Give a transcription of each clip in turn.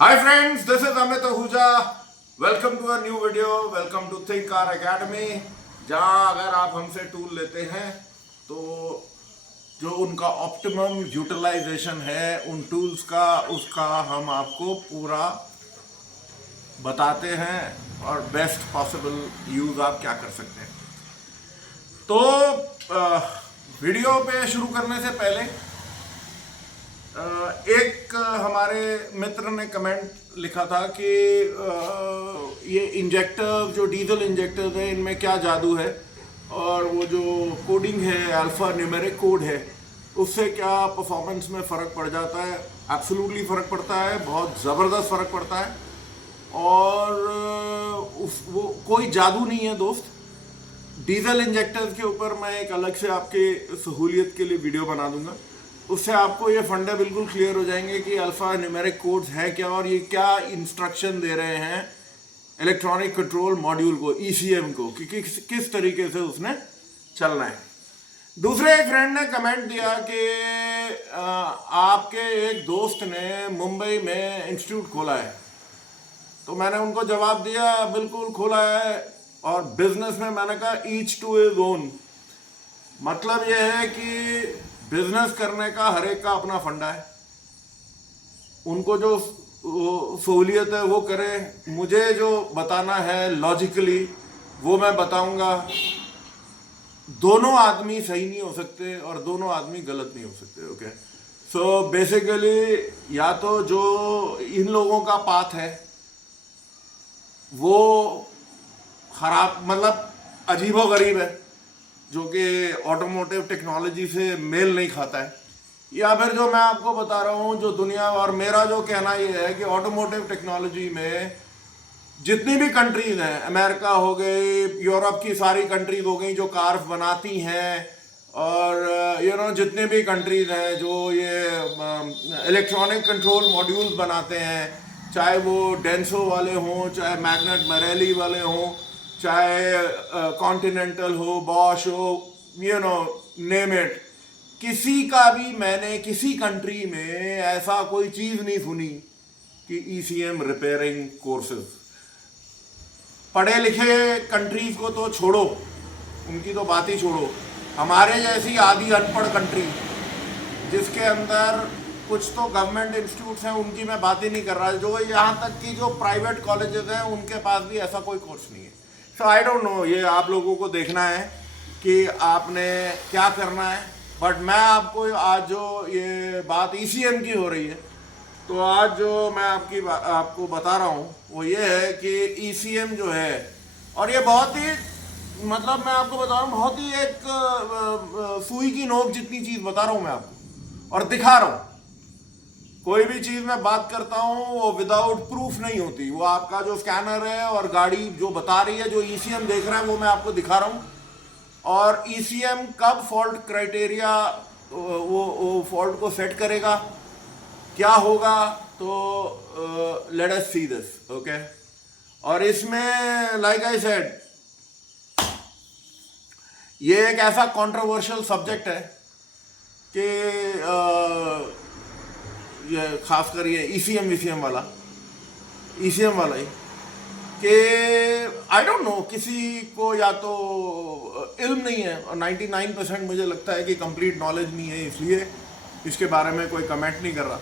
Hi friends, this is Amit Ahuja. Welcome to a new video. Welcome to Think Car Academy. जहाँ अगर आप हमसे tool लेते हैं तो जो उनका ऑप्टिमम यूटिलाइजेशन है उन टूल्स का उसका हम आपको पूरा बताते हैं और बेस्ट पॉसिबल यूज आप क्या कर सकते हैं। तो वीडियो पे शुरू करने से पहले एक हमारे मित्र ने कमेंट लिखा था कि ये इंजेक्टर जो डीजल इंजेक्टर्स हैं इनमें क्या जादू है और वो जो कोडिंग है अल्फा न्यूमेरिक कोड है उससे क्या परफॉर्मेंस में फ़र्क पड़ जाता है। एब्सोल्युटली फ़र्क पड़ता है, बहुत ज़बरदस्त फ़र्क पड़ता है और वो कोई जादू नहीं है दोस्त। डीजल इंजेक्टर्स के ऊपर मैं एक अलग से आपके सहूलियत के लिए वीडियो बना दूंगा, उससे आपको ये फंडा बिल्कुल क्लियर हो जाएंगे कि अल्फा न्यूमेरिक कोड्स है क्या और ये क्या इंस्ट्रक्शन दे रहे हैं इलेक्ट्रॉनिक कंट्रोल मॉड्यूल को, ईसीएम को, कि किस तरीके से उसने चलना है। दूसरे एक फ्रेंड ने कमेंट दिया कि आपके एक दोस्त ने मुंबई में इंस्टीट्यूट खोला है, तो मैंने उनको जवाब दिया बिल्कुल खोला है और बिजनेस में मैंने कहा ईच टू हिज ओन। मतलब यह है कि बिजनेस करने का हर एक का अपना फंडा है, उनको जो सहूलियत है वो करें, मुझे जो बताना है लॉजिकली वो मैं बताऊंगा। दोनों आदमी सही नहीं हो सकते और दोनों आदमी गलत नहीं हो सकते। ओके, सो बेसिकली या तो जो इन लोगों का पाथ है वो खराब मतलब अजीबोगरीब है जो कि ऑटोमोटिव टेक्नोलॉजी से मेल नहीं खाता है, या फिर जो मैं आपको बता रहा हूँ जो दुनिया और मेरा जो कहना ये है कि ऑटोमोटिव टेक्नोलॉजी में जितनी भी कंट्रीज हैं, अमेरिका हो गई, यूरोप की सारी कंट्रीज हो गई जो कार्स बनाती हैं, और जितने भी कंट्रीज हैं जो ये इलेक्ट्रॉनिक कंट्रोल मॉड्यूल्स बनाते हैं, चाहे वो डेंसो वाले हों, चाहे मैग्नेट मरेली वाले हों, चाहे कॉन्टिनेंटल हो, बॉश हो, नेम इट, किसी का भी मैंने किसी कंट्री में ऐसा कोई चीज़ नहीं सुनी कि ईसीएम रिपेयरिंग कोर्सेज। पढ़े लिखे कंट्रीज को तो छोड़ो, उनकी तो बात ही छोड़ो, हमारे जैसी आधी अनपढ़ कंट्री जिसके अंदर कुछ तो गवर्नमेंट इंस्टीट्यूट्स हैं उनकी मैं बात ही नहीं कर रहा, जो यहाँ तक कि जो प्राइवेट कॉलेजेस हैं उनके पास भी ऐसा कोई कोर्स नहीं है। सो आई डोंट नो, ये आप लोगों को देखना है कि आपने क्या करना है। बट मैं आपको आज जो ये बात ईसीएम की हो रही है, तो आज जो मैं आपको बता रहा हूँ वो ये है कि ईसीएम जो है, और ये बहुत ही मतलब मैं आपको बता रहा हूँ बहुत ही एक सुई की नोक जितनी चीज़ बता रहा हूँ मैं आपको और दिखा रहा हूँ। कोई भी चीज़ मैं बात करता हूँ वो विदाउट प्रूफ नहीं होती, वो आपका जो स्कैनर है और गाड़ी जो बता रही है, जो ईसीएम देख रहा है वो मैं आपको दिखा रहा हूँ। और ईसीएम कब फॉल्ट क्राइटेरिया वो फॉल्ट को सेट करेगा, क्या होगा, तो late us see this. Okay, और इसमें लाइक आई सेड ये एक ऐसा कंट्रोवर्शियल सब्जेक्ट है कि ये खासकर ये ईसीएम वाला ही कि आई डोंट नो, किसी को या तो इल्म नहीं है और 99% मुझे लगता है कि कंप्लीट नॉलेज नहीं है, इसलिए इसके बारे में कोई कमेंट नहीं कर रहा।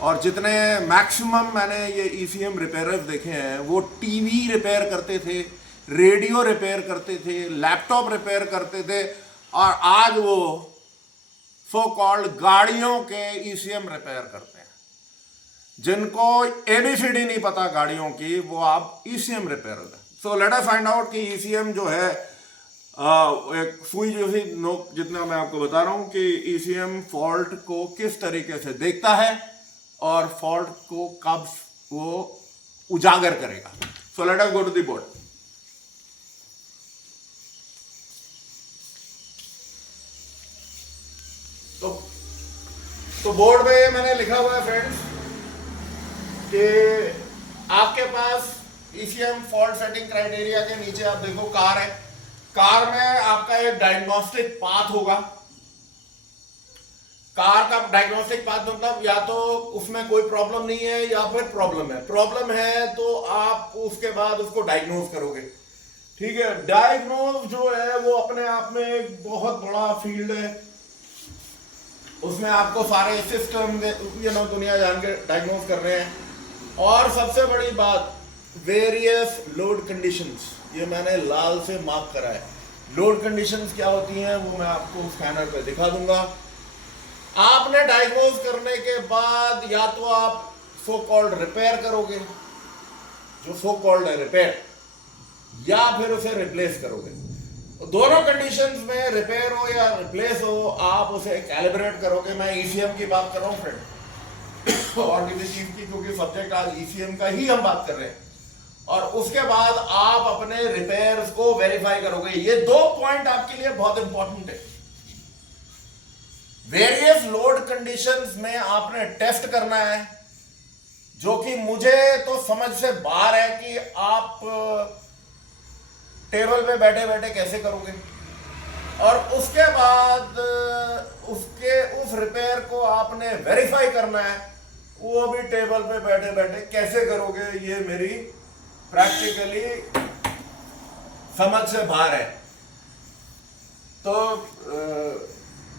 और जितने मैक्सिमम मैंने ये ईसीएम रिपेयरर्स देखे हैं वो टीवी रिपेयर करते थे, रेडियो रिपेयर करते थे, लैपटॉप रिपेयर करते थे, और आज वो सो कॉल्ड गाड़ियों के ईसीएम रिपेयर करते हैं। जिनको एबीसीडी नहीं पता गाड़ियों की वो आप ईसीएम रिपेयर है। सो लेट अस फाइंड आउट कि ईसीएम जो है एक सुई जैसी नोक जितना मैं आपको बता रहा हूं कि ईसीएम फॉल्ट को किस तरीके से देखता है और फॉल्ट को कब वो उजागर करेगा। So let us go to the board. तो बोर्ड पे मैंने लिखा हुआ है फ्रेंड्स कि आपके पास ईसीएम फॉल्ट सेटिंग क्राइटेरिया के नीचे आप देखो कार है, कार में आपका एक डायग्नोस्टिक पाथ होगा कार का डायग्नोस्टिक पाथ मतलब या तो उसमें कोई प्रॉब्लम नहीं है या फिर प्रॉब्लम है तो आप उसके बाद उसको डायग्नोज करोगे। ठीक है, डायग्नोज जो है वो अपने आप में एक बहुत बड़ा फील्ड है, उसमें आपको सारे सिस्टम दुनिया जान के डायग्नोज कर रहे हैं। और सबसे बड़ी बात, वेरियस लोड कंडीशंस, ये मैंने लाल से मार्क करा है। लोड कंडीशंस क्या होती हैं वो मैं आपको स्कैनर पे दिखा दूंगा। आपने डायग्नोज करने के बाद या तो आप सो कॉल्ड रिपेयर करोगे, जो सो कॉल्ड है रिपेयर, या फिर उसे रिप्लेस करोगे। दोनों कंडीशंस में, रिपेयर हो या रिप्लेस हो, आप उसे कैलिब्रेट करोगे। मैं ईसीएम की बात कर रहा हूँ फ्रेंड, और किसी चीज की, क्योंकि सब्जेक्ट आज ईसीएम का ही हम बात कर रहे हैं। और उसके बाद आप अपने रिपेयर्स को वेरीफाई करोगे। ये 2 पॉइंट आपके लिए बहुत इंपॉर्टेंट है। वेरियस लोड कंडीशंस में आपने टेस्ट करना है, जो कि मुझे तो समझ से बाहर है कि आप टेबल पे बैठे बैठे कैसे करोगे। और उसके बाद उस रिपेयर को आपने वेरीफाई करना है, वो भी टेबल पे बैठे बैठे कैसे करोगे, ये मेरी प्रैक्टिकली समझ से बाहर है। तो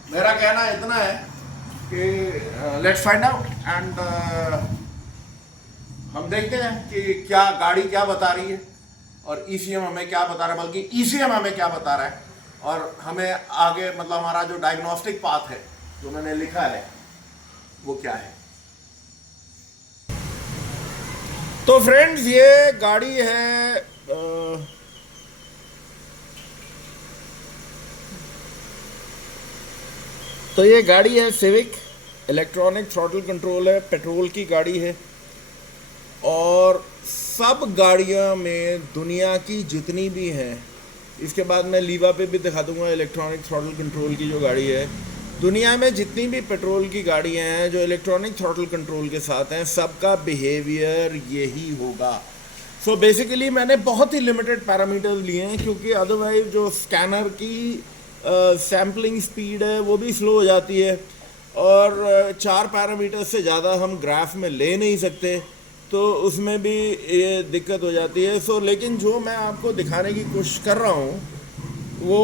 मेरा कहना इतना है कि लेट्स फाइंड आउट एंड हम देखते हैं कि क्या गाड़ी क्या बता रही है और ईसीएम हमें क्या बता रहा है, बल्कि ईसीएम हमें क्या बता रहा है, और हमें आगे मतलब हमारा जो डायग्नोस्टिक पाथ है जो मैंने लिखा है वो क्या है। तो फ्रेंड्स, ये गाड़ी है तो ये गाड़ी है सिविक, इलेक्ट्रॉनिक थ्रॉटल कंट्रोल है, पेट्रोल की गाड़ी है। और सब गाड़ियां में दुनिया की जितनी भी हैं, इसके बाद मैं लीवा पे भी दिखा दूंगा इलेक्ट्रॉनिक थ्रॉटल कंट्रोल की जो गाड़ी है। दुनिया में जितनी भी पेट्रोल की गाड़ियां हैं जो इलेक्ट्रॉनिक थ्रॉटल कंट्रोल के साथ हैं, सबका बिहेवियर यही होगा। सो बेसिकली मैंने बहुत ही लिमिटेड पैरामीटर्स लिए हैं, क्योंकि अदरवाइज जो स्कैनर की सैम्पलिंग स्पीड है वो भी स्लो हो जाती है, और 4 पैरामीटर से ज़्यादा हम ग्राफ में ले नहीं सकते, तो उसमें भी ये दिक्कत हो जाती है। सो लेकिन जो मैं आपको दिखाने की कोशिश कर रहा हूँ वो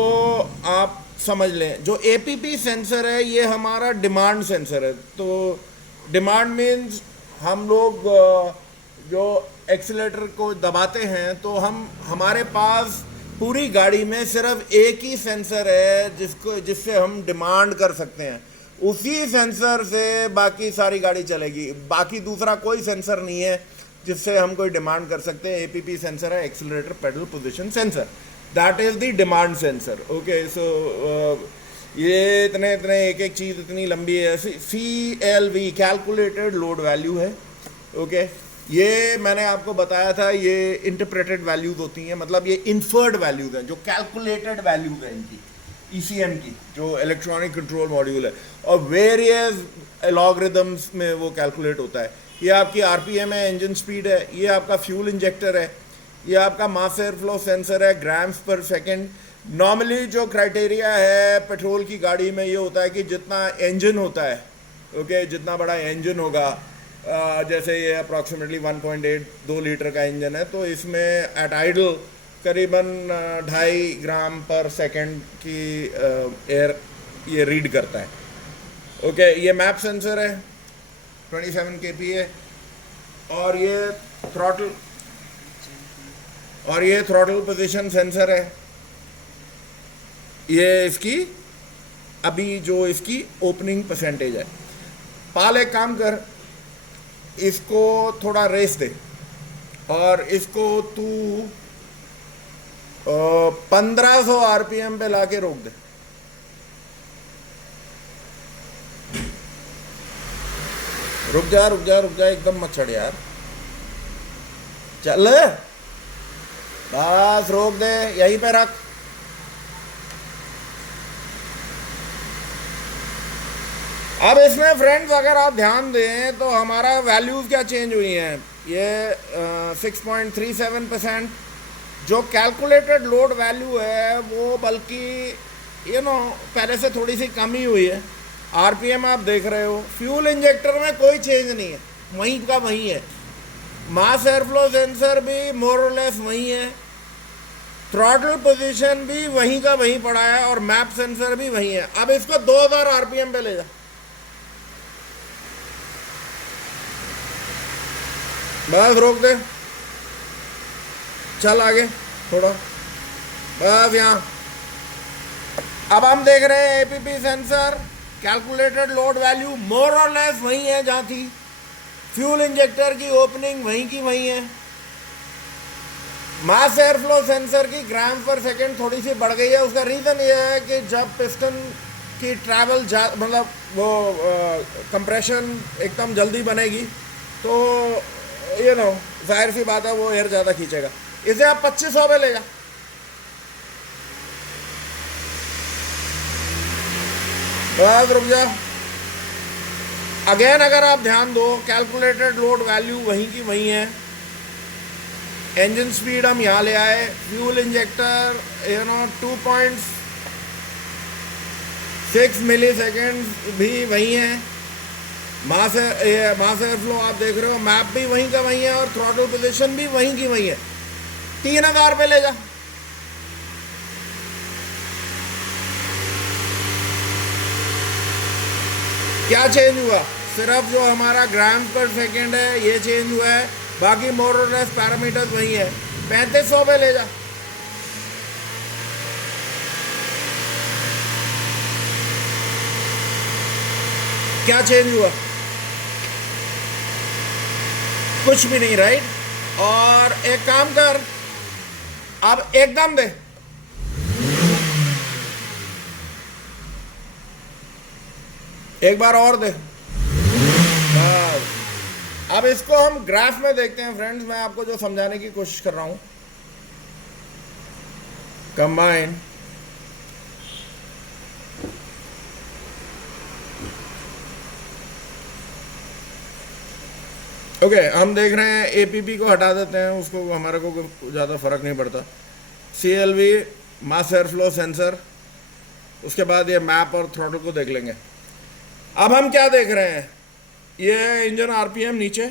आप समझ लें। जो APP सेंसर है ये हमारा डिमांड सेंसर है। तो डिमांड मीन्स हम लोग जो एक्सीलेटर को दबाते हैं तो हमारे पास पूरी गाड़ी में सिर्फ एक ही सेंसर है जिससे हम डिमांड कर सकते हैं। उसी सेंसर से बाकी सारी गाड़ी चलेगी, बाकी दूसरा कोई सेंसर नहीं है जिससे हम कोई डिमांड कर सकते हैं। APP सेंसर है, accelerator pedal position sensor, that is the demand sensor. Okay, so ये इतने एक चीज़ इतनी लंबी है। CLV कैलकुलेटेड लोड वैल्यू है। ओके, ये मैंने आपको बताया था, ये इंटरप्रेटेड वैल्यूज होती हैं, मतलब ये इन्फर्ड वैल्यूज हैं, जो कैलकुलेटेड वैल्यूज हैं इनकी, ECM की, जो इलेक्ट्रॉनिक कंट्रोल मॉड्यूल है, और वेरियस एलॉगरिदम्स में वो कैलकुलेट होता है। ये आपकी RPM है, इंजन स्पीड है, ये आपका फ्यूल इंजेक्टर है, ये आपका मास एयर फ्लो सेंसर है, ग्राम्स पर सेकेंड। नॉर्मली जो क्राइटेरिया है पेट्रोल की गाड़ी में ये होता है कि जितना इंजन होता है, ओके, जितना बड़ा इंजन होगा, जैसे ये अप्रॉक्सीमेटली 1.82 लीटर का इंजन है, तो इसमें एट आइडल करीबन 2.5 ग्राम पर सेकंड की एयर ये रीड करता है। ओके, ये मैप सेंसर है, 27 kPa है, और ये थ्रॉटल पोजीशन सेंसर है। ये इसकी अभी जो इसकी ओपनिंग परसेंटेज है। पाल, एक काम कर, इसको थोड़ा रेस दे और इसको तू 1500 RPM पे लाके रोक दे। रुक जा, एकदम मत चढ़ यार, चल बस रोक दे, यहीं पे रख। अब इसमें फ्रेंड्स अगर आप ध्यान दें तो हमारा वैल्यूज़ क्या चेंज हुई हैं। ये 6.37%, जो कैलकुलेटेड लोड वैल्यू है वो बल्कि पहले से थोड़ी सी कम ही हुई है। आरपीएम आप देख रहे हो, फ्यूल इंजेक्टर में कोई चेंज नहीं है, वहीं का वहीं है। मास एयरफ्लो सेंसर भी मोर और लेस वहीं है, थ्रॉटल पोजीशन भी वहीं का वहीं पड़ा है, और मैप सेंसर भी वहीं है। अब इसको 2000 आरपीएम पे ले जा, बस रोक दे, चल आगे थोड़ा, बस यहाँ। अब हम देख रहे हैं APP sensor, calculated load value मोर और लेस वहीं है जहाँ थी, फ्यूल इंजेक्टर की ओपनिंग वहीं की वहीं है। मास एयरफ्लो सेंसर की ग्राम पर सेकेंड थोड़ी सी बढ़ गई है, उसका रीज़न ये है कि जब पिस्टन की ट्रैवल मतलब वो कंप्रेशन एकदम जल्दी बनेगी तो जाहिर सी बात है वो एयर ज़्यादा खींचेगा। इसे आप 2500 पे ले जा, बस रुक जा। अगेन अगर आप ध्यान दो, कैलकुलेटेड लोड वैल्यू वहीं की वहीं है, इंजन स्पीड हम यहाँ ले आए, फ्यूल इंजेक्टर 2.6 मिली सेकेंड भी वहीं है, मास एयरफ्लो आप देख रहे हो, मैप भी वहीं का वहीं है, और थ्रॉटल पोजीशन भी वहीं की वहीं है। 3000 पे ले जा, क्या चेंज हुआ? सिर्फ जो हमारा ग्राम पर सेकेंड है ये चेंज हुआ है, बाकी मोर और लेस पैरामीटर्स वही है। 3500 पे ले जा, क्या चेंज हुआ? कुछ भी नहीं, राइट। और एक काम कर, अब एकदम दे, एक बार और दे, बस। अब इसको हम ग्राफ में देखते हैं फ्रेंड्स, मैं आपको जो समझाने की कोशिश कर रहा हूं। कंबाइन, ओके, हम देख रहे हैं एपीपी को हटा देते हैं, उसको हमारे को ज़्यादा फर्क नहीं पड़ता। सीएलवी मास एयरफ्लो सेंसर, उसके बाद ये मैप और थ्रॉटल को देख लेंगे। अब हम क्या देख रहे हैं, ये इंजन आरपीएम नीचे,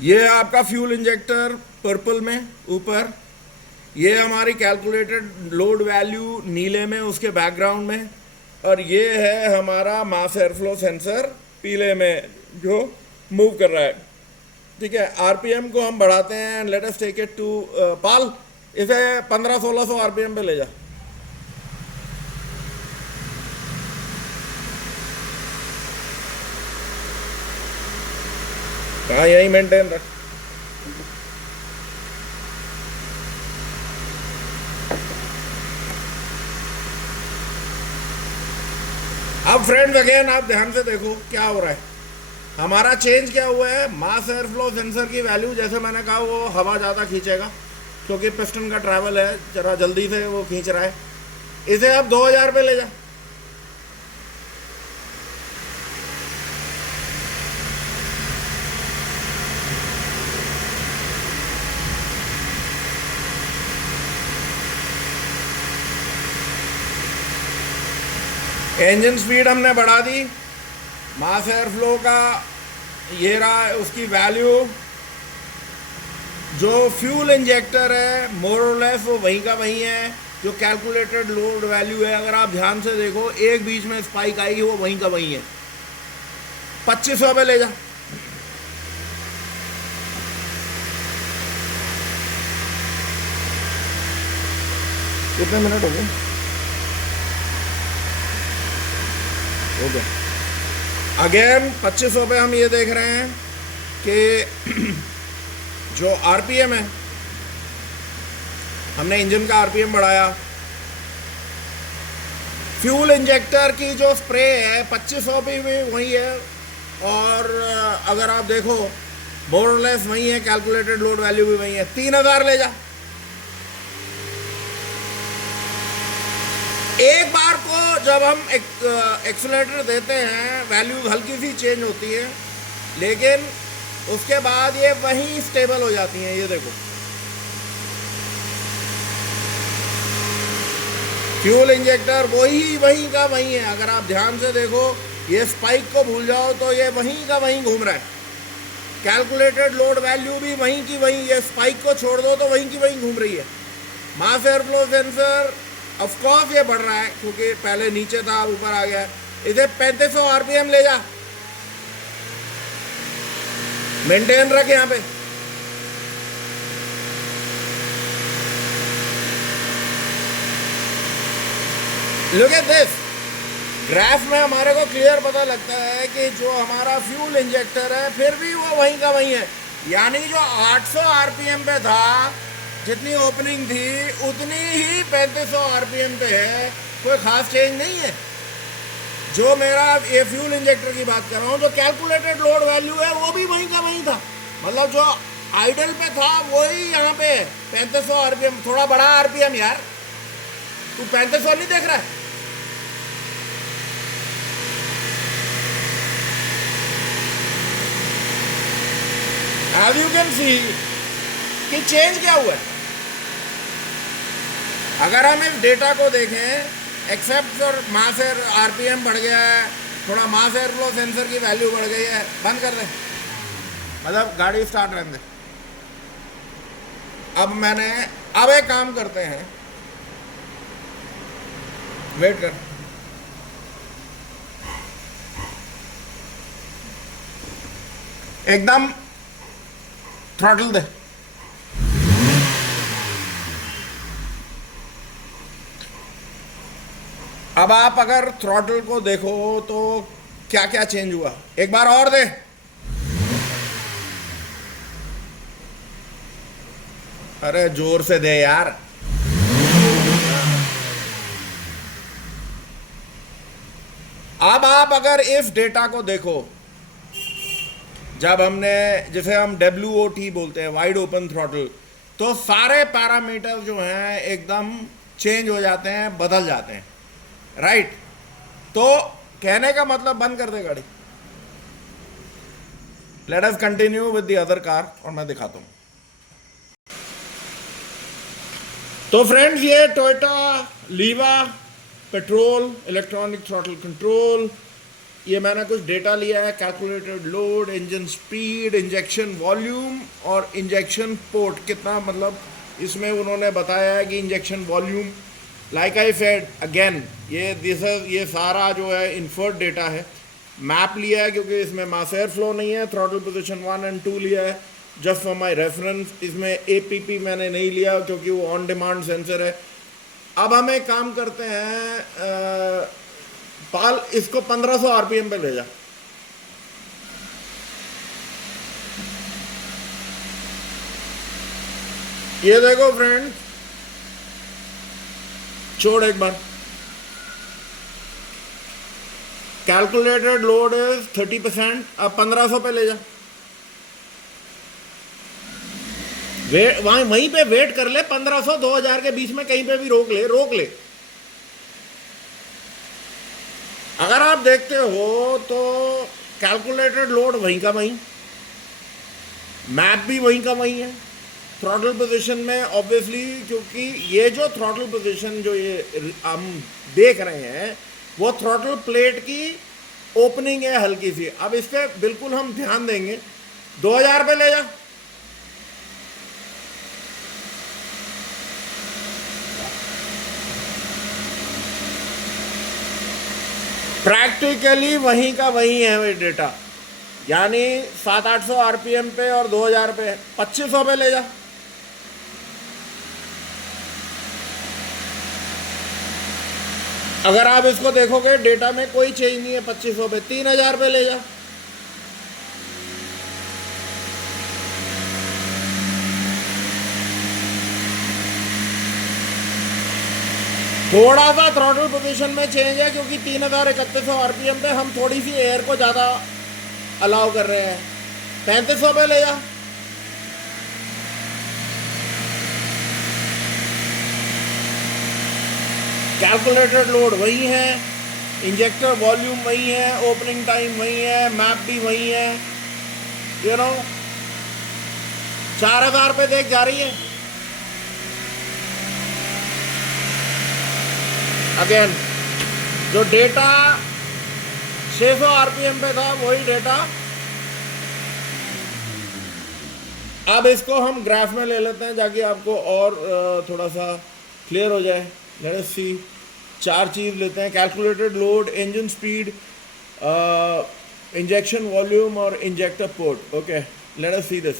ये आपका फ्यूल इंजेक्टर पर्पल में ऊपर, ये हमारी कैलकुलेटेड लोड वैल्यू नीले में उसके बैकग्राउंड में, और ये है हमारा मास एयरफ्लो सेंसर पीले में जो मूव कर रहा है। ठीक है, आरपीएम को हम बढ़ाते हैं, let us take it to पाल, इसे 1500-1600 आरपीएम पे ले जा। हाँ, यही मेंटेन रख। अब फ्रेंड्स अगेन आप ध्यान से देखो क्या हो रहा है, हमारा चेंज क्या हुआ है। मास एयरफ्लो सेंसर की वैल्यू, जैसे मैंने कहा, वो हवा ज़्यादा खींचेगा क्योंकि पिस्टन का ट्रैवल है, जरा जल्दी से वो खींच रहा है। इसे आप 2000 पे ले जा, इंजन स्पीड हमने बढ़ा दी, मास एयरफ्लो का ये रहा उसकी वैल्यू, जो फ्यूल इंजेक्टर है मोर और लेस वो वहीं का वहीं है, जो कैलकुलेटेड लोड वैल्यू है अगर आप ध्यान से देखो एक बीच में स्पाइक आई वो वहीं का वहीं है। 2500 पे ले जा, कितने मिनट हो गए? ओके, अगेन 2500 पे हम ये देख रहे हैं कि जो आरपीएम है, हमने इंजन का आरपीएम बढ़ाया, फ्यूल इंजेक्टर की जो स्प्रे है 2500 पे भी वही है, और अगर आप देखो मोर और लेस वही है, कैलकुलेटेड लोड वैल्यू भी वही है। 3000 ले जा, एक बार को जब हम एक्सीलरेटर देते हैं वैल्यू हल्की सी चेंज होती है, लेकिन उसके बाद ये वहीं स्टेबल हो जाती हैं। ये देखो फ्यूल इंजेक्टर वही वहीं का वहीं है। अगर आप ध्यान से देखो, ये स्पाइक को भूल जाओ तो ये वहीं का वहीं घूम रहा है। कैलकुलेटेड लोड वैल्यू भी वहीं की वहीं, ये स्पाइक को छोड़ दो तो वहीं की वहीं घूम रही है। Mass air flow sensor of course ये बढ़ रहा है क्योंकि पहले नीचे था, अब ऊपर आ गया है। इसे 3500 आरपीएम ले जा, मेंटेन रख यहाँ पे। लुक एट दिस ग्राफ में हमारे को क्लियर पता लगता है कि जो हमारा फ्यूल इंजेक्टर है फिर भी वो वहीं का वहीं है। यानी जो 800 आरपीएम पे था, जितनी ओपनिंग थी उतनी ही 3500 आरपीएम पे है, कोई खास चेंज नहीं है। जो मेरा ये फ्यूल इंजेक्टर की बात कर रहा हूँ, जो कैलकुलेटेड लोड वैल्यू है वो भी वहीं का वहीं था। मतलब जो आइडल पे था वही यहाँ पे 3500 आरपीएम, थोड़ा बड़ा आरपीएम यार, तू 3500 नहीं देख रहा है? As you can see कि चेंज क्या हुआ है। अगर हम इस डेटा को देखें, एक्सेप्ट और मास एयर आरपीएम बढ़ गया है, थोड़ा मास एयर फ्लो सेंसर की वैल्यू बढ़ गई है, बंद कर दे, मतलब गाड़ी स्टार्ट रहने दे। अब एक काम करते हैं, वेट कर, एकदम थ्रॉटल दे। अब आप अगर थ्रॉटल को देखो तो क्या क्या चेंज हुआ, एक बार और दे। अरे जोर से दे यार। अब आप अगर इस डेटा को देखो, जब हमने, जिसे हम WOT बोलते हैं, वाइड ओपन थ्रॉटल, तो सारे पैरामीटर जो हैं एकदम चेंज हो जाते हैं, बदल जाते हैं, राइट? तो कहने का मतलब बंद कर दे गाड़ी। Let us continue with the other car और मैं दिखाता हूं। तो फ्रेंड्स, ये Toyota लीवा petrol electronic throttle control, ये मैंने कुछ डेटा लिया है, calculated load, engine speed, injection volume और इंजेक्शन पोर्ट कितना, मतलब इसमें उन्होंने बताया है कि injection volume, like I said again, ये सारा जो है इन्फर्ड डेटा है। मैप लिया है क्योंकि इसमें मास एयर फ्लो नहीं है, थ्रॉटल पोजीशन 1 और 2 लिया है जस्ट फॉर माय रेफरेंस। इसमें APP मैंने नहीं लिया क्योंकि वो ऑन डिमांड सेंसर है। अब हम एक काम करते हैं, पाल इसको 1500 आरपीएम पे ले जा। ये देखो फ्रेंड, छोड़ एक बार, कैलकुलेटेड लोड इज 30%, अब 1500 पे ले जा। वेट वहीं पे वेट कर ले, 1500 2000 के बीच में कहीं पे भी रोक ले। अगर आप देखते हो तो कैलकुलेटेड लोड वहीं का वहीं, मैप भी वहीं का वहीं है। थ्रॉटल पोजीशन में ऑब्वियसली, क्योंकि ये जो थ्रॉटल पोजीशन जो ये हम देख रहे हैं वो थ्रॉटल प्लेट की ओपनिंग है हल्की सी। अब इस पे बिल्कुल हम ध्यान देंगे। 2000 पे ले जा। प्रैक्टिकली वहीं का वहीं है वो डेटा, यानी 700-800 आरपीएम पे और 2000 पे, 2500 पे ले जा। अगर आप इसको देखोगे डेटा में कोई चेंज नहीं है, 2500 पे, 3000 पे ले जा। थोड़ा सा थ्रॉटल पोजीशन में चेंज है क्योंकि 3100 आरपीएम पे हम थोड़ी सी एयर को ज़्यादा अलाउ कर रहे हैं। 3500 पे ले जा। कैलकुलेटेड लोड वही है, इंजेक्टर वॉल्यूम वही है, ओपनिंग टाइम वही है, मैप भी वही है, 4000 पे देख जा रही है। अगेन जो डेटा 600 आरपीएम पे था वही डेटा, अब इसको हम ग्राफ में ले लेते हैं ताकि आपको और थोड़ा सा क्लियर हो जाए। लेट अस सी, 4 चीज़ लेते हैं, calculated load, engine speed, injection volume और injector port. Okay, let us see this.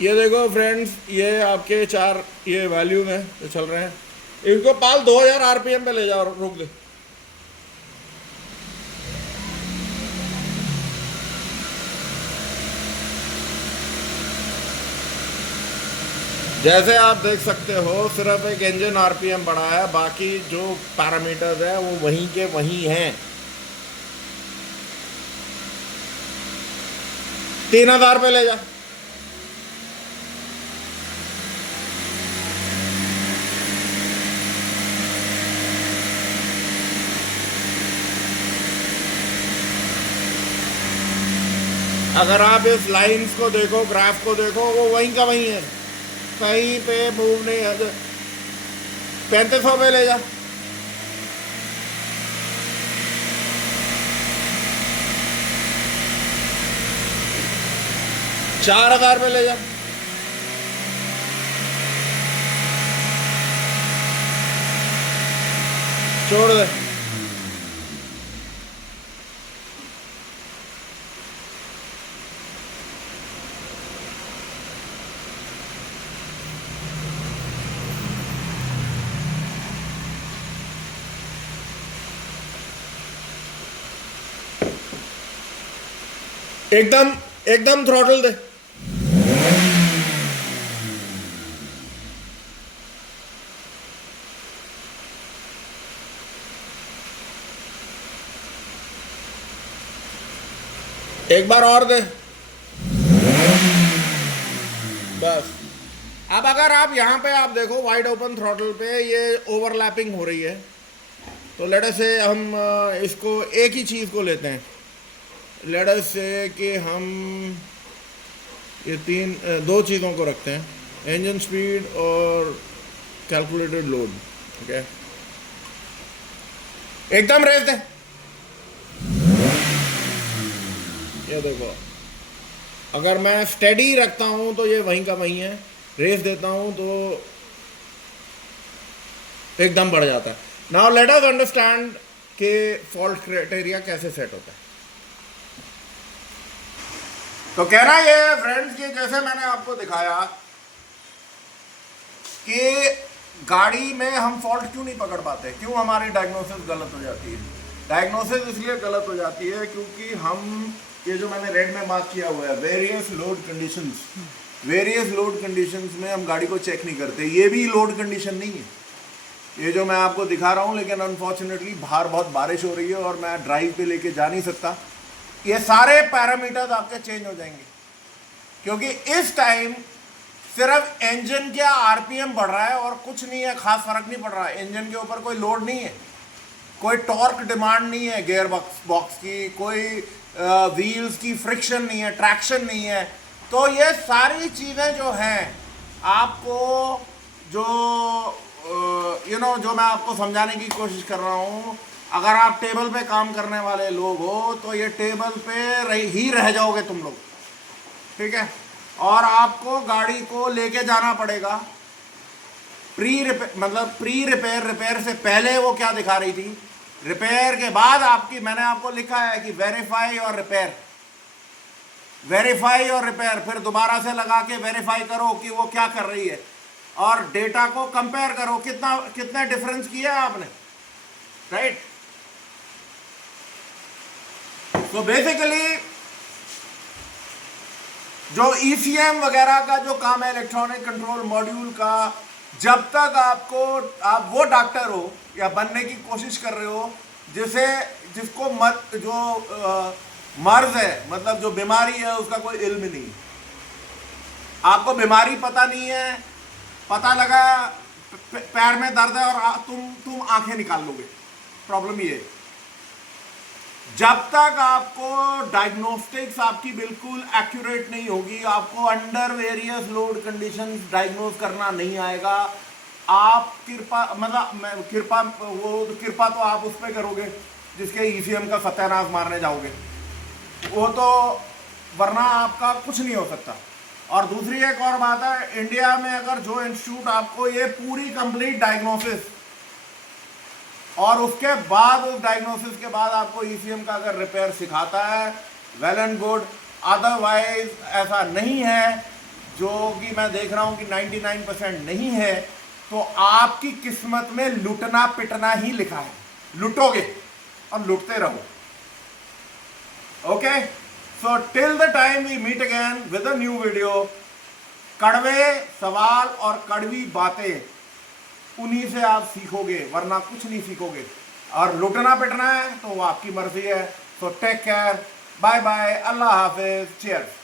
ये देखो फ्रेंड्स, ये आपके 4 ये वैल्यूम है जो चल रहे हैं। इनको पाल 2000 आरपीएम पे ले जाओ, रोक दे। जैसे आप देख सकते हो सिर्फ एक इंजन आरपीएम बढ़ा है, बाकी जो पैरामीटर्स है वो वहीं के वहीं हैं। 3000 पे ले जा। अगर आप इस लाइंस को देखो, ग्राफ को देखो, वो वहीं का वहीं है, कहीं पे मूव नहीं है। 3500 पे ले जा। चार 4000 पे ले जा। छोड़ दे। एकदम एकदम थ्रॉटल दे। एक बार और दे, बस। अब अगर आप यहां पे आप देखो वाइड ओपन थ्रॉटल पे ये ओवरलैपिंग हो रही है, तो लेट अस से हम इसको एक ही चीज़ को लेते हैं। लेट अस से कि हम ये 2 चीज़ों को रखते हैं, इंजन स्पीड और कैलकुलेटेड लोड। ओके, एकदम रेस दे। ये देखो, अगर मैं स्टेडी रखता हूं तो ये वहीं का वहीं है, रेस देता हूं तो एकदम बढ़ जाता है। नाउ लेट अस अंडरस्टैंड कि फॉल्ट क्राइटेरिया कैसे सेट होता है। तो कहना ये है फ्रेंड्स कि जैसे मैंने आपको दिखाया कि गाड़ी में हम फॉल्ट क्यों नहीं पकड़ पाते, क्यों हमारी डायग्नोसिस गलत हो जाती है। डायग्नोसिस इसलिए गलत हो जाती है क्योंकि हम, ये जो मैंने रेड में मार्क किया हुआ है, various load conditions, various load conditions में हम गाड़ी को चेक नहीं करते। ये भी लोड कंडीशन नहीं है, ये जो मैं आपको दिखा रहा हूँ, लेकिन अनफॉर्चुनेटली बाहर बहुत बारिश हो रही है और मैं ड्राइव पे लेके जा नहीं सकता। ये सारे पैरामीटर्स आपके चेंज हो जाएंगे क्योंकि इस टाइम सिर्फ इंजन का आरपीएम बढ़ रहा है और कुछ नहीं है, खास फर्क नहीं पड़ रहा है। इंजन के ऊपर कोई लोड नहीं है, कोई टॉर्क डिमांड नहीं है गियर बॉक्स की, कोई व्हील्स की फ्रिक्शन नहीं है, ट्रैक्शन नहीं है। तो ये सारी चीज़ें जो हैं आपको जो जो मैं आपको समझाने की कोशिश कर रहा हूँ, अगर आप टेबल पे काम करने वाले लोग हो तो ये टेबल पे ही रह जाओगे तुम लोग, ठीक है। और आपको गाड़ी को लेके जाना पड़ेगा प्री रिपेयर से पहले वो क्या दिखा रही थी, रिपेयर के बाद आपकी, मैंने आपको लिखा है कि वेरीफाई और रिपेयर, वेरीफाई और रिपेयर, फिर दोबारा से लगा के वेरीफाई करो कि वो क्या कर रही है और डेटा को कंपेयर करो, कितना डिफरेंस किया है आपने, राइट। तो बेसिकली जो ईसीएम वगैरह का जो काम है, इलेक्ट्रॉनिक कंट्रोल मॉड्यूल का, जब तक आप वो डॉक्टर हो या बनने की कोशिश कर रहे हो जिसको मर्ज है, मतलब जो बीमारी है उसका कोई इल्म नहीं, आपको बीमारी पता नहीं है, पता लगा पैर में दर्द है और तुम आंखें निकाल लोगे, प्रॉब्लम ये है। जब तक आपको डायग्नोस्टिक्स आपकी बिल्कुल एक्यूरेट नहीं होगी, आपको under various load conditions diagnose करना नहीं आएगा, आप कृपा मतलब मैं कृपा वो तो कृपा तो आप उस पर करोगे जिसके ईसीएम का सत्यानाश मारने जाओगे, वो तो, वरना आपका कुछ नहीं हो सकता। और दूसरी एक और बात है, इंडिया में अगर जो इंस्टीट्यूट आपको ये पूरी कंप्लीट डायग्नोसिस और उसके बाद उस डायग्नोसिस के बाद आपको ईसीएम का अगर रिपेयर सिखाता है, वेल एंड गुड। अदरवाइज ऐसा नहीं है, जो कि मैं देख रहा हूं कि 99% नहीं है, तो आपकी किस्मत में लुटना पिटना ही लिखा है, लुटोगे और लुटते रहो। Okay, so till the time we meet again with a new video, कड़वे सवाल और कड़वी बातें उन्हीं से आप सीखोगे, वरना कुछ नहीं सीखोगे। और लुटना पिटना है तो वो आपकी मर्जी है। सो टेक केयर, बाय बाय, अल्लाह हाफिज, चीयर्स।